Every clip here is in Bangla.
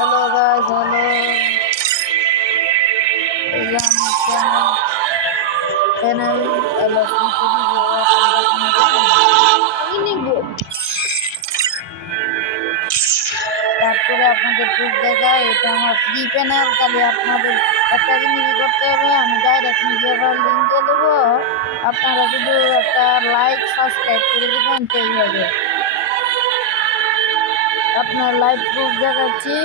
Hello guys, hello. Exam channel. I love you to video. তারপরে আপনাদের প্রুফ দেখা এটা আমার ফ্রি প্যানেল খালি আপনাদের একটা জিনিস করতে হবে আমি ডাইরেক্ট মিডিয়া ফাইল লিঙ্ক দিয়ে দেবো আপনারা শুধু একটা লাইক সাবস্ক্রাইব করে দেবেন তো এই হবে আপনার লাইভ প্রুফ দেখাচ্ছি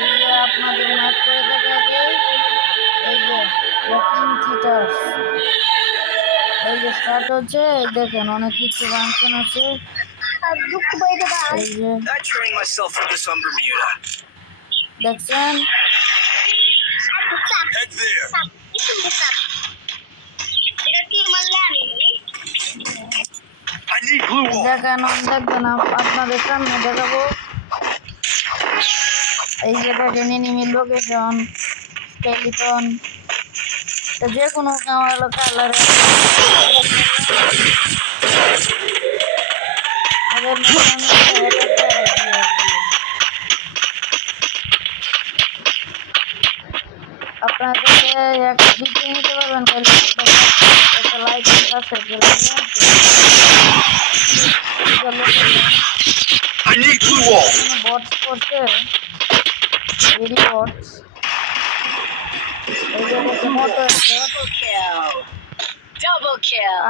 এই যে আপনাদের মার্ক করে দেখাবে এই যে ওয়াকিং চিটার্স এই যে স্টার্ট হচ্ছে দেখেন অনেক কিছু ফাংশন আছে এই যে দেখছেন দেখেন দেখবেন আপনাদের সামনে দেখাবো এই যে দেখেন এনিমি লোকেশন স্কেলিটন যে কোনো কালার আপনাদেরকে একটা ভিডিও নিতে পারবেন একটা লাইক বটস করছে বটস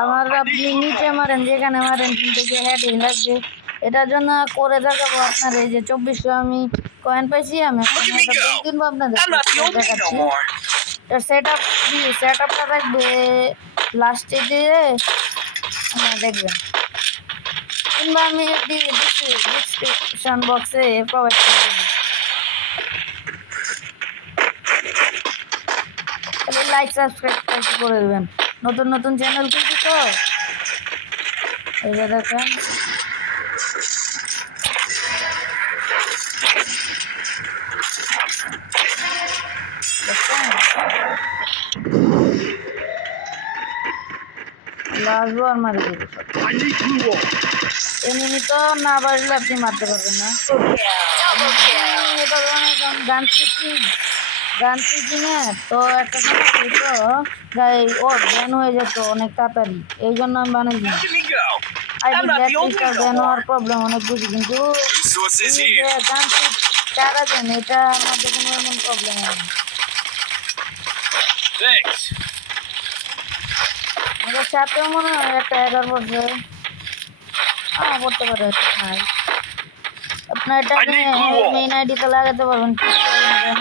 আমার আপনি নিচে মারেন যেখানে মারেন কিন্তু হেডই লাগবে এটার জন্য করে দেখাবো আপনার এই যে 2400 আমি কয়েন পাইছি আমি কিনবো আপনাদের দেখাচ্ছি সেট আপটা থাকবে লাস্টে দিয়ে দেখবেন কিংবা আমি ডিসক্রিপশন বক্সে প্রোভাইড করে দেবো লাইক সাবস্ক্রাইব করে দেবেন নতুন নতুন চ্যানেল খুলছি তো এই যে দেখেন লাজবো আর মারি দেবো এমনি তো না বাড়লে আপনি মারতে পারবেন না গান শিখিনি তো একটা সমস্যা তো ও ব্যান হয়ে যেত অনেক তাড়াতাড়ি এই জন্য আমি বানাইছি ব্যান হওয়ার প্রবলেম অনেক বুঝি কিন্তু গান চারা দেন এটা আমাদের কোনো এমন প্রবলেম হয় না আমাদের সাথেও মনে হয় একটা এরার পড়ছে পড়তে পারে আপনার এটা মেইন আইডিতে লাগাতে পারবেন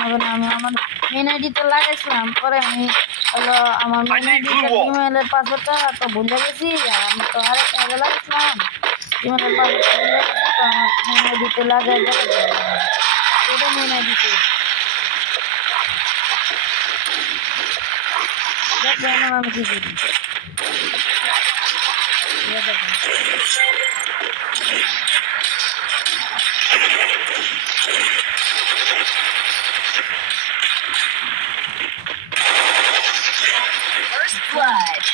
হবে না আমি আমার মেইন আইডিতে লাগাইছিলাম পরে আমি হলো আমার মেইন আইডিতে ইমেলের পাসওয়ার্ডটা তো ভুলে গেছি আর আমি তো আরেকটা আগে লাগাইছিলাম ইমেলের পাসওয়ার্ডটা ভুলে গেছি তো আমার মেইন আইডিতে লাগাই দেখাতে পারবেন এটা মেইন আইডিতে দেখবেন আমি কি করি Blood.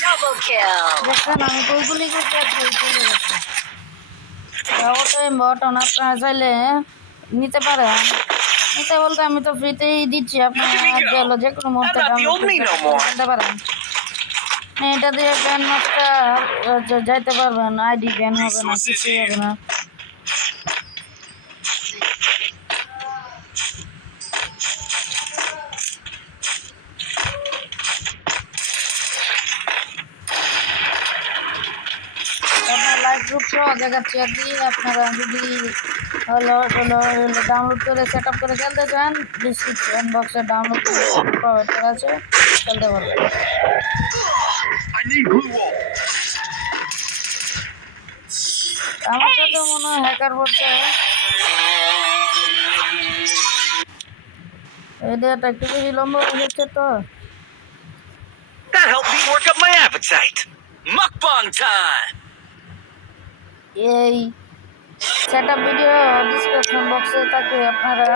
Double kill. দেখেন আমি গুলি করতে ওটাই বটন আপনারা চাইলে নিতে পারেন নিতে বলতে আমি তো ফ্রিতেই দিচ্ছি আপনারা যে কোনো মুহূর্তে নিতে পারেন এটা দিয়ে ব্যান মাস্টার যাইতে পারবেন আইডি ব্যান হবে না কিছুই হবে না লাইভ গ্রুপ সহ দেখাচ্ছি আর কি আপনারা যদি ডাউনলোড করে সেট আপ করে খেলতে চান ডিসক্রিপশন বক্সে ডাউনলোড করে প্রোভাইড করা আছে খেলতে পারবেন আমার তো মনে হয় হ্যাকার বলছে এটা একটু বেশি লম্বা হয়ে যাচ্ছে তো That helped me work up my appetite. Mukbang time. এই সেটআপ ভিডিও ডিসক্রিপশন বক্সে থাকে আপনারা